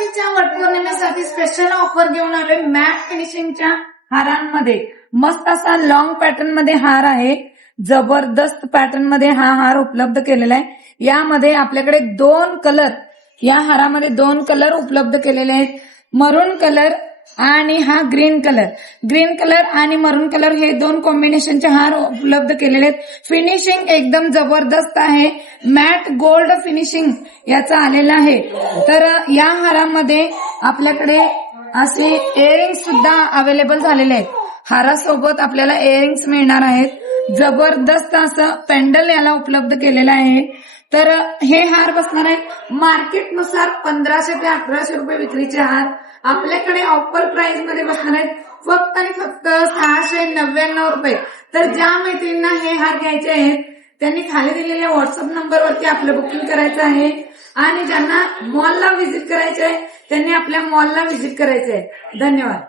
वर्षीच्या वटपौर्णिमेसाठी special offer घेऊन आलोय मॅट फिनिशिंगच्या हारांमध्ये. मस्त असा लॉंग पॅटर्न मध्ये हार आहे. जबरदस्त पॅटर्न मध्ये हा हार उपलब्ध केलेला आहे. यामध्ये आपल्याकडे 2 कलर, या हारामध्ये 2 कलर उपलब्ध केलेले आहेत. मरून कलर आणि हा ग्रीन कलर. ग्रीन कलर आणि मरून कलर हे 2 कॉम्बिनेशनचे हार उपलब्ध केलेले आहेत. फिनिशिंग एकदम जबरदस्त आहे. मॅट गोल्ड फिनिशिंग याचा आलेला आहे. तर या हारामध्ये आपल्याकडे असे इयरिंग्स सुद्धा अवेलेबल झालेले आहेत. हारासोबत आपल्याला इयरिंग्स मिळणार आहेत. जबरदस्त असं पेंडल याला उपलब्ध केलेलं आहे. तर हे हार बसणार आहेत मार्केटनुसार 1500 ते 1800 रुपये विक्रीचे हार. आपल्याकडे ऑफर प्राइस मध्ये बसणार आहेत फक्त आणि फक्त 699 रुपये. तर ज्या मैत्रिणींना हे हार घ्यायचे आहेत त्यांनी खाली दिलेल्या व्हॉट्सअप नंबरवरती आपलं बुकिंग करायचं आहे. आणि ज्यांना मॉलला व्हिजिट करायचे आहे त्यांनी आपल्या मॉलला व्हिजिट करायचे आहे. धन्यवाद.